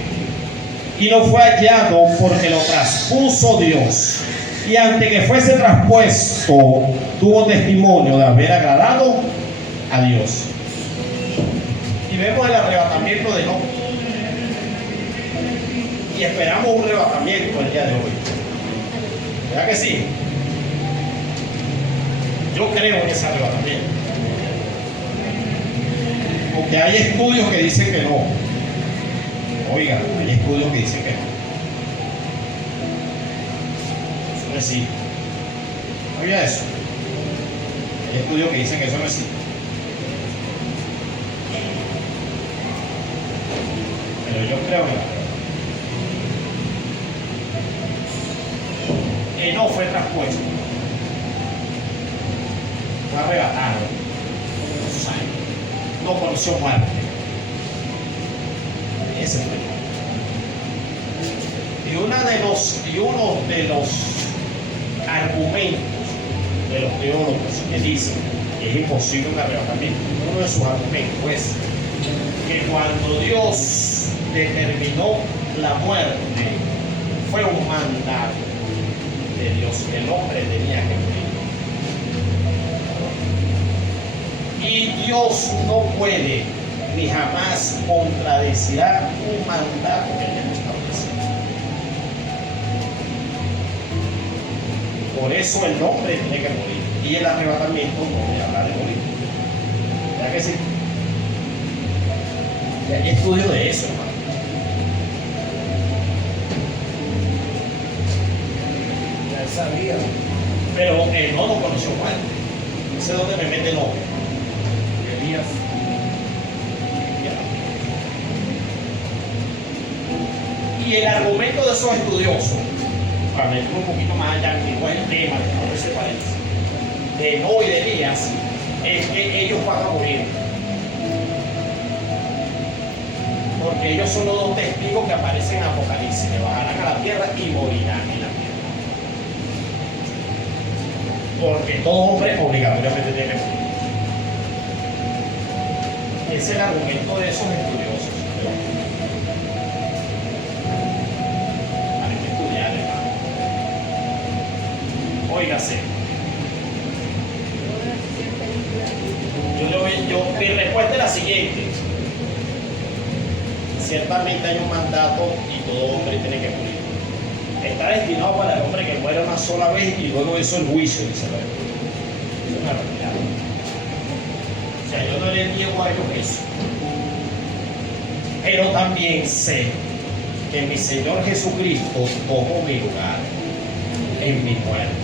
y no fue hallado porque lo traspuso Dios. Y antes que fuese traspuesto, tuvo testimonio de haber agradado a Dios. Y vemos el arrebatamiento de Enoc. Y esperamos un arrebatamiento el día de hoy. ¿Verdad que sí? Yo creo en ese arrebatamiento. Porque hay estudios que dicen que no. Oiga, hay estudios que dicen que no. Eso no existe. Oiga eso. Hay estudios que dicen que eso no existe. Pero yo creo en la no fue traspuesto, fue arrebatado, no conoció muerte. Ese fue. Y uno de los argumentos de los teólogos que dicen que es imposible un arrebatamiento, uno de sus argumentos es que cuando Dios determinó la muerte, fue un mandato de Dios, que el hombre tenía que morir. Y Dios no puede ni jamás contradecirá un mandato que Él establece. Por eso el hombre tiene que morir. Y el arrebatamiento no le habla de morir. ¿Verdad que sí? Y hay estudio de eso, hermano. Sabía. Pero no conoció muerte. No sé dónde me mete el hombre. Elías. Y el argumento de esos estudiosos, para meter un poquito más allá, que igual el tema de no se parece, de Enoc y de Elías, es que ellos van a morir. Porque ellos son los dos testigos que aparecen en Apocalipsis, que bajarán a la tierra y morirán en la tierra. Porque todo hombre obligatoriamente tiene que morir. Ese es el argumento de esos estudiosos. Hay que estudiar, hermano. Óigase. Mi respuesta es la siguiente. Ciertamente hay un mandato y todo hombre tiene que morir. Está destinado para el hombre que muera una sola vez y luego eso el juicio, dice la Biblia. Es una realidad. O sea, yo no le niego a ellos eso. Pero también sé que mi Señor Jesucristo tomó mi lugar en mi muerte.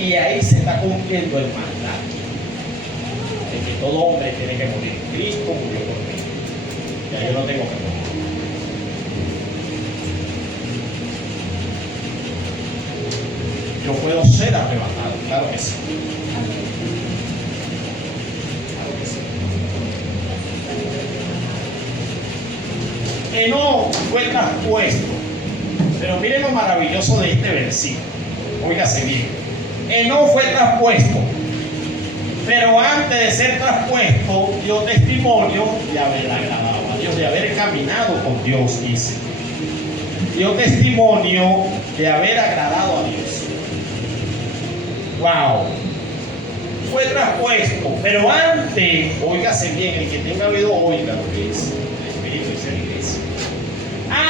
Y ahí se está cumpliendo el mandato de que todo hombre tiene que morir. Cristo murió por mí. Ya yo no tengo que morir. Yo puedo ser arrebatado, claro que sí. Claro que sí. Enoc fue traspuesto. Pero miren lo maravilloso de este versículo. Óigase bien. Enoc fue traspuesto. Pero antes de ser traspuesto, dio testimonio de haber agradado a Dios, de haber caminado con Dios, dice. Dio testimonio de haber agradado a Dios. Wow. Fue traspuesto, pero antes, óigase bien, el que tenga oído, oiga lo que es el Espíritu dice la iglesia.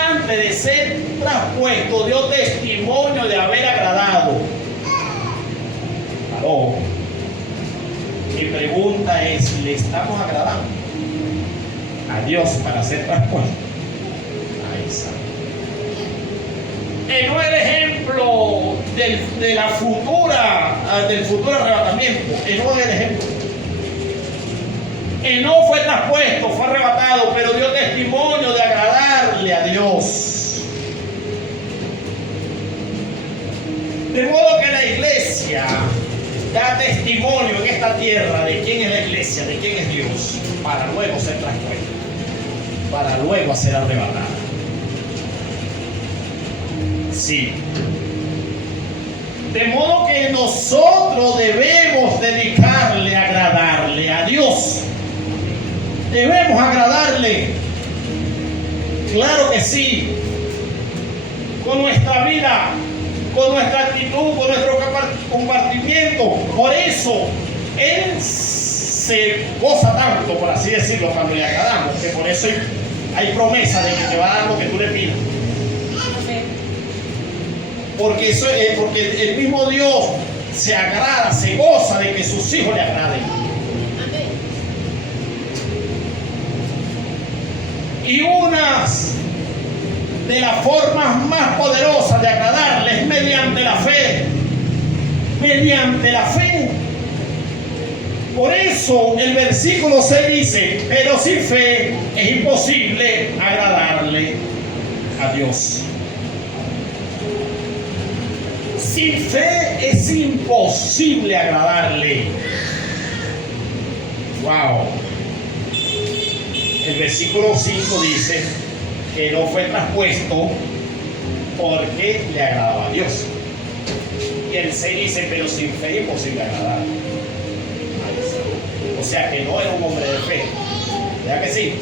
Antes de ser traspuesto, dio testimonio de haber agradado. Aló. Mi pregunta es, ¿le estamos agradando? a Dios para ser traspuesto. Ahí está. No es el ejemplo del futuro arrebatamiento. No es el ejemplo. No fue traspuesto, fue arrebatado, pero dio testimonio de agradarle a Dios. De modo que la iglesia da testimonio en esta tierra de quién es la iglesia, de quién es Dios, para luego ser traspuesta, para luego ser arrebatada. Sí. De modo que nosotros debemos dedicarle a agradarle a Dios. Debemos agradarle. Claro que sí. Con nuestra vida, con nuestra actitud, con nuestro compartimiento. Por eso Él se goza tanto, por así decirlo, cuando le agradamos, que por eso hay promesa de que te va a dar lo que tú le pidas. Porque el mismo Dios se agrada, se goza de que sus hijos le agraden. Y una de las formas más poderosas de agradarle es mediante la fe. Mediante la fe. Por eso el versículo 6 dice: pero sin fe es imposible agradarle a Dios. Sin fe es imposible agradarle. Wow. El versículo 5 dice que no fue traspuesto porque le agradaba a Dios. Y el 6 dice: pero sin fe es imposible agradar. O sea que no era un hombre de fe. ¿Verdad que sí?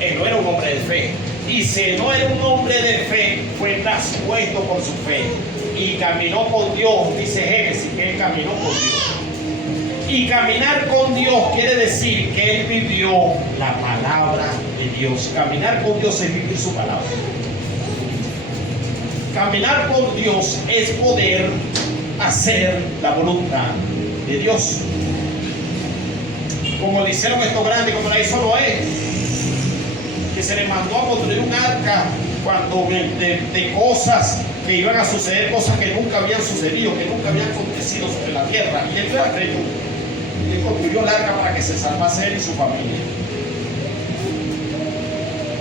Él no era un hombre de fe. Y si no era un hombre de fe, fue traspuesto por su fe. Y caminó con Dios, dice Génesis, que él caminó con Dios. Y caminar con Dios quiere decir que él vivió la palabra de Dios. Caminar con Dios es vivir su palabra. Caminar con Dios es poder hacer la voluntad de Dios. Como le hicieron estos grandes, como la hizo Noé, que se le mandó a construir un arca cuando de cosas que iban a suceder, cosas que nunca habían sucedido, que nunca habían acontecido sobre la tierra. Y él la creyó. Él construyó el arca para que se salvase él y su familia.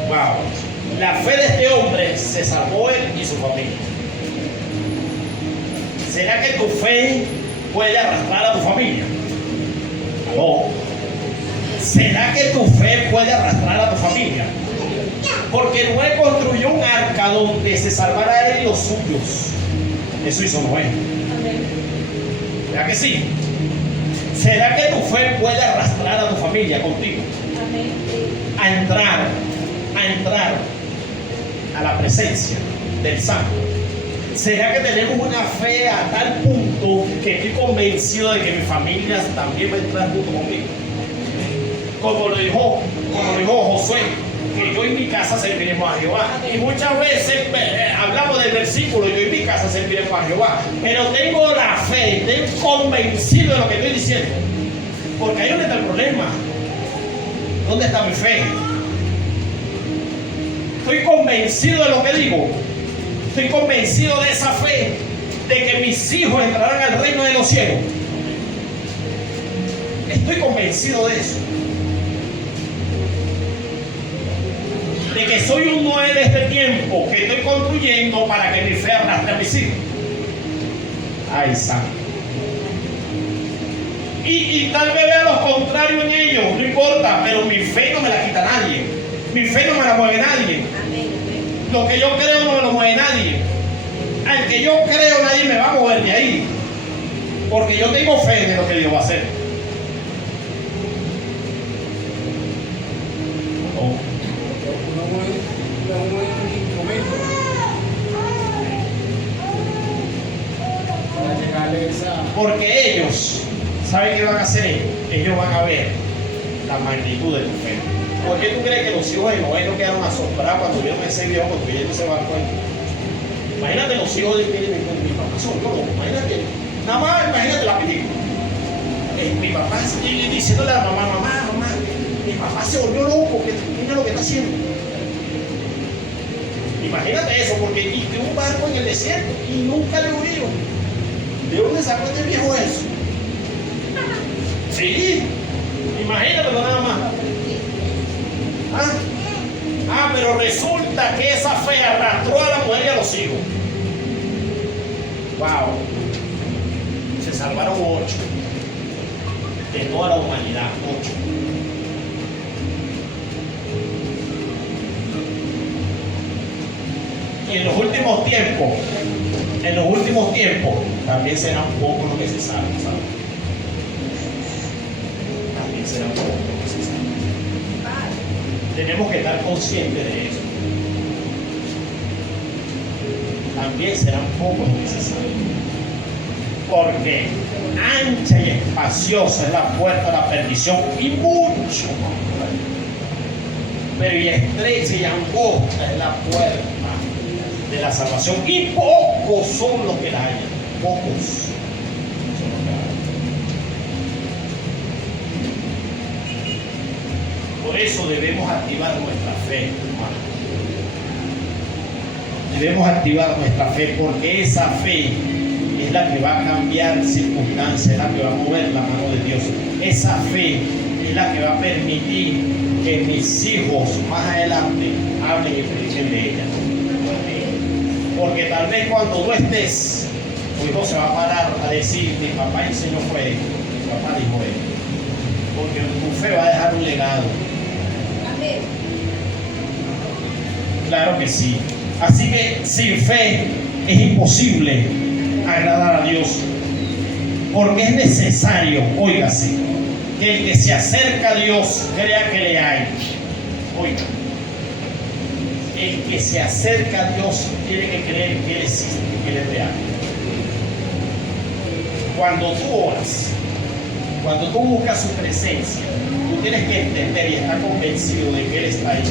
Wow. La fe de este hombre se salvó él y su familia. ¿Será que tu fe puede arrastrar a tu familia? No. ¿Será que tu fe puede arrastrar a tu familia? Porque Noé construyó un arca donde se salvara él y los suyos. Eso hizo Noé. ¿Verdad que sí? ¿Será que tu fe puede arrastrar a tu familia contigo? A entrar a la presencia del Santo. ¿Será que tenemos una fe a tal punto que estoy convencido de que mi familia también va a entrar junto conmigo? Como lo dijo Josué, que yo en mi casa serviremos a Jehová. Y muchas veces hablamos del versículo: yo en mi casa serviremos a Jehová. Pero tengo la fe, estoy convencido de lo que estoy diciendo. Porque ahí donde está el problema. ¿Dónde está mi fe? Estoy convencido de lo que digo. Estoy convencido de esa fe, de que mis hijos entrarán al reino de los cielos. Estoy convencido de eso. De que soy un Noé de este tiempo que estoy construyendo para que mi fe arrastre a mis hijos. Ay, santo. Y tal vez vea lo contrario en ellos, no importa, pero mi fe no me la quita nadie. Mi fe no me la mueve nadie. Lo que yo creo no me lo mueve nadie. Al que yo creo nadie me va a mover de ahí. Porque yo tengo fe de lo que Dios va a hacer. Porque ellos, ¿saben qué van a hacer ellos? Ellos van a ver la magnitud de tu fe. ¿Por qué tú crees que los hijos de Noé no quedaron asombrados cuando vieron ese viejo construyendo ese barco ahí? Imagínate los hijos de mi papá son locos. Imagínate, nada más imagínate la película. Mi papá diciéndole a la mamá, mi papá se volvió loco, que mira lo que está haciendo. Imagínate eso, porque y que un barco en el desierto y nunca le hundió. ¿De dónde sacó este viejo eso? Sí, imagínatelo nada más. Pero resulta que esa fe arrastró a la mujer y a los hijos. Wow. Se salvaron 8 de toda la humanidad, 8. Y en los últimos tiempos, también será un poco lo que se sabe, ¿sabes? También será un poco lo que se sabe. Tenemos que estar conscientes de eso. También será un poco lo que se sabe. Porque ancha y espaciosa es la puerta de la perdición y mucho, pero y estrecha y angosta es la puerta de la salvación y pocos son los que la hallan. Pocos son los que la hallan. Por eso debemos activar nuestra fe, hermano. Debemos activar nuestra fe, porque esa fe es la que va a cambiar circunstancias, es la que va a mover la mano de Dios. Esa fe es la que va a permitir que mis hijos más adelante hablen y prediquen de ella. Porque tal vez cuando tú estés, tu hijo se va a parar a decir: mi papá enseñó fue esto, mi papá dijo esto. Porque tu fe va a dejar un legado. Amén. Claro que sí. Así que sin fe es imposible agradar a Dios, porque es necesario, óigase, que el que se acerca a Dios crea que le hay. Oiga, el que se acerca a Dios tiene que creer que Él existe, que Él es real. Cuando tú oras, cuando tú buscas su presencia, tú tienes que entender y estar convencido de que Él está ahí,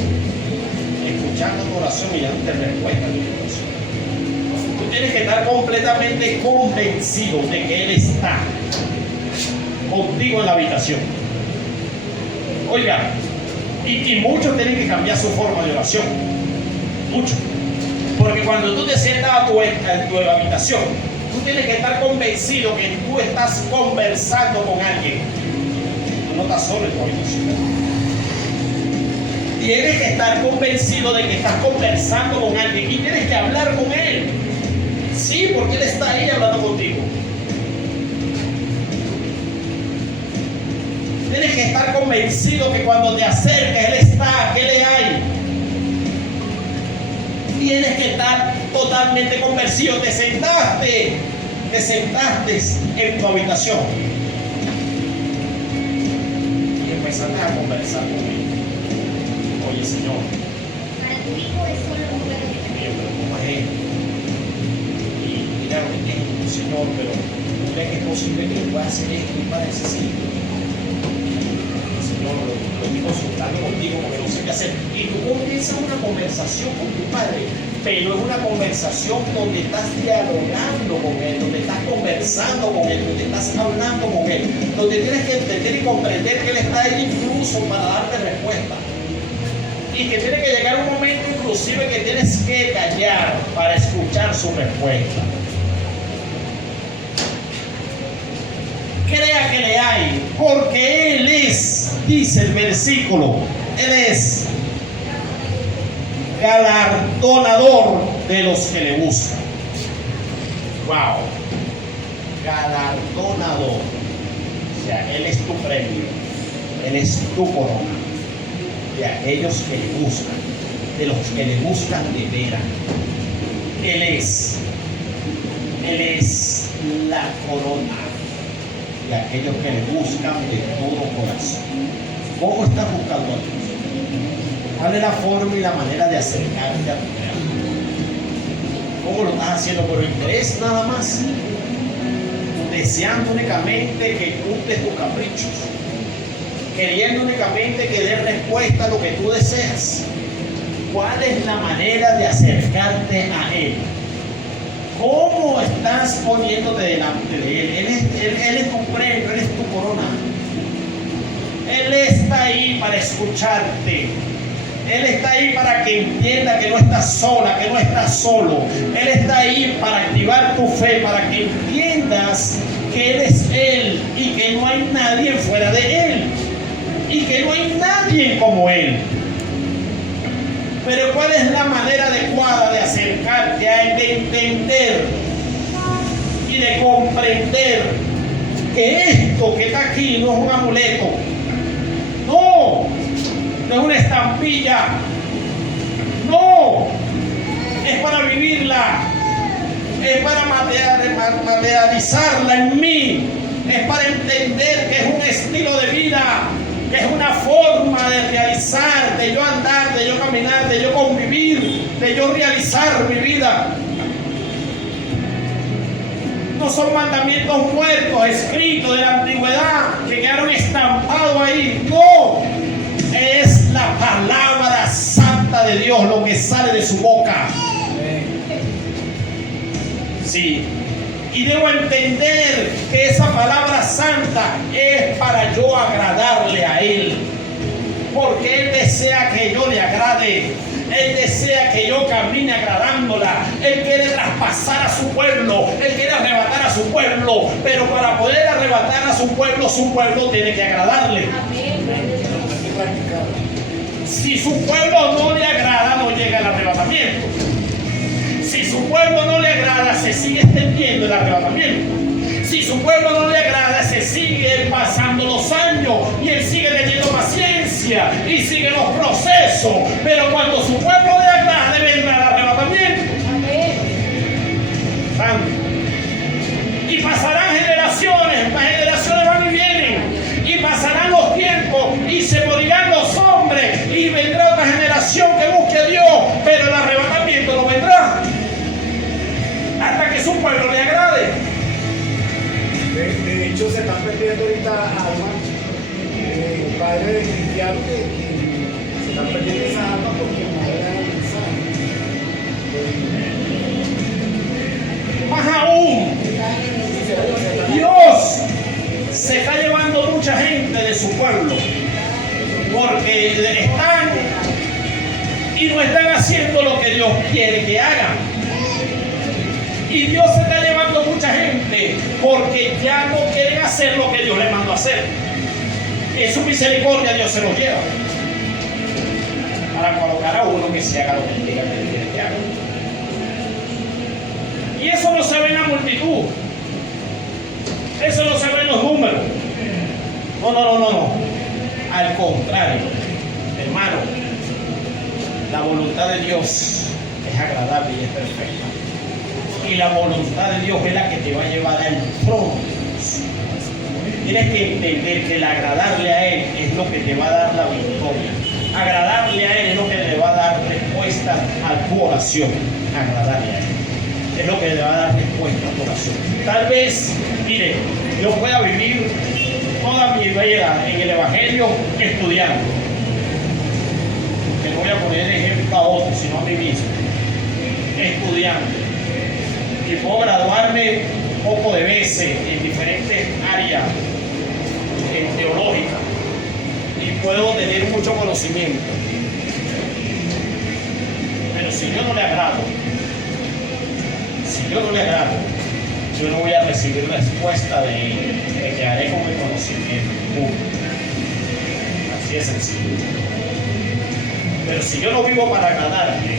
escuchando tu oración y dándote respuesta a tu oración. Tú tienes que estar completamente convencido de que Él está contigo en la habitación. Oiga, y muchos tienen que cambiar su forma de oración. Mucho. Porque cuando tú te sientas en tu habitación, tú tienes que estar convencido que tú estás conversando con alguien. Tú no estás solo en tu habitación. Tienes que estar convencido de que estás conversando con alguien y tienes que hablar con Él. Sí, porque Él está ahí hablando contigo. Tienes que estar convencido que cuando te acercas, Él está, que le hay. Tienes que estar totalmente convencido. Te sentaste en tu habitación y empezaste a conversar con Él. Oye, Señor, Para tu hijo es solo un juego. pero ¿cómo es esto? Y mira lo que tengo, Señor, pero mira que es posible que yo pueda hacer esto y para decir sí. Señor, lo estoy consultando contigo porque no sé qué hacer. Y tú comienzas una conversación con tu padre, pero es una conversación donde estás dialogando con Él, donde estás conversando con Él, donde estás hablando con Él, donde tienes que entender y comprender que Él está ahí incluso para darte respuesta. Y que tiene que llegar un momento inclusive que tienes que callar para escuchar su respuesta. Crea que le hay, porque Él es, dice el versículo, Él es galardonador de los que le buscan. Wow, galardonador. O sea, Él es tu premio, Él es tu corona. De aquellos que le buscan, de los que le buscan de veras. Él es la corona de aquellos que le buscan de todo corazón. ¿Cómo estás buscando a Dios? ¿Cuál es la forma y la manera de acercarte a tu Creador? ¿Cómo lo estás haciendo? ¿Por interés nada más? ¿Deseando únicamente que cumples tus caprichos? ¿Queriendo únicamente que dé respuesta a lo que tú deseas? ¿Cuál es la manera de acercarte a Él? ¿Cómo estás poniéndote delante de Él? Él es tu premio, Él es tu corona. Él está ahí para escucharte. Él está ahí para que entienda que no estás sola, que no estás solo. Él está ahí para activar tu fe, para que entiendas que Él es Él y que no hay nadie fuera de Él. Y que no hay nadie como Él. Pero ¿cuál es la manera adecuada de acercarte a Él, de entender y de comprender que esto que está aquí no es un amuleto? No, no es una estampilla. No, es para vivirla. Es para materializarla en mí. Es para entender que es un estilo de vida, que es una forma de realizar, de yo andar, de yo caminar, de yo convivir, de yo realizar mi vida. No son mandamientos muertos, escritos de la antigüedad, que quedaron estampados ahí. No, es la palabra santa de Dios, lo que sale de su boca. Sí. Y debo entender que esa palabra santa es para yo agradarle a Él. Porque Él desea que yo le agrade. Él desea que yo camine agradándola. Él quiere traspasar a su pueblo. Él quiere arrebatar a su pueblo. Pero para poder arrebatar a su pueblo tiene que agradarle. Si su pueblo no le agrada, no llega al arrebatamiento. Si su pueblo no le agrada, se sigue extendiendo el arrebatamiento. Si su pueblo no le agrada, se sigue pasando los años y él sigue teniendo paciencia y sigue los procesos. Pero cuando su pueblo le agrade, vendrá el arrebatamiento. Y pasarán generaciones, las generaciones van y vienen. Y pasarán los tiempos y se morirán los hombres y vendrá otra generación que busque a Dios. Pero el arrebatamiento no vendrá hasta que su pueblo le agrade. De hecho, se están perdiendo ahorita almas, padres de cristianos que se están perdiendo esas almas porque no eran mensajes. Más aún, Dios se está llevando mucha gente de su pueblo porque están y no están haciendo lo que Dios quiere que hagan. Y Dios se está llevando mucha gente porque ya no quieren hacer lo que Dios les mandó a hacer. En su misericordia Dios se los lleva para colocar a uno que se haga lo que diga que quiere que haga. Y eso no se ve en la multitud. Eso no se ve en los números. No. Al contrario, hermano, la voluntad de Dios es agradable y es perfecta. Y la voluntad de Dios es la que te va a llevar al trono de Dios. Tienes que entender que el agradarle a Él es lo que te va a dar la victoria. Agradarle a Él es lo que le va a dar respuesta a tu oración. Agradarle a Él es lo que le va a dar respuesta a tu oración. Tal vez, mire, yo pueda vivir toda mi vida en el Evangelio estudiando. Que no voy a poner ejemplo a otros, sino a mí mismo. Estudiando. Y puedo graduarme un poco de veces en diferentes áreas teológicas y puedo tener mucho conocimiento, pero si yo no le agrado, yo no voy a recibir respuesta de Él. Me quedaré con mi conocimiento. Así es sencillo. Pero si yo no vivo para agradarle,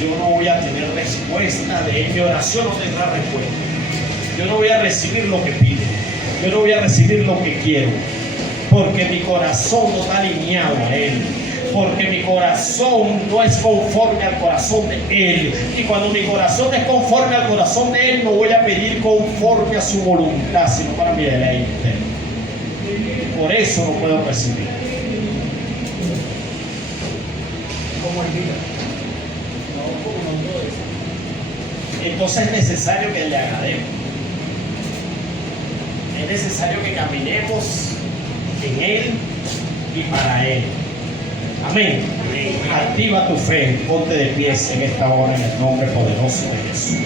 yo no voy a tener respuesta de Él. Mi oración no tendrá respuesta. Yo no voy a recibir lo que pido. Yo no voy a recibir lo que quiero. Porque mi corazón no está alineado a Él. Porque mi corazón no es conforme al corazón de Él. Y cuando mi corazón es conforme al corazón de Él, no voy a pedir conforme a su voluntad, sino para mi deleite. Por eso no puedo recibir. Como el día. Entonces es necesario que le agrademos. Es necesario que caminemos en Él y para Él. Amén. Activa tu fe, ponte de pies en esta hora en el nombre poderoso de Jesús.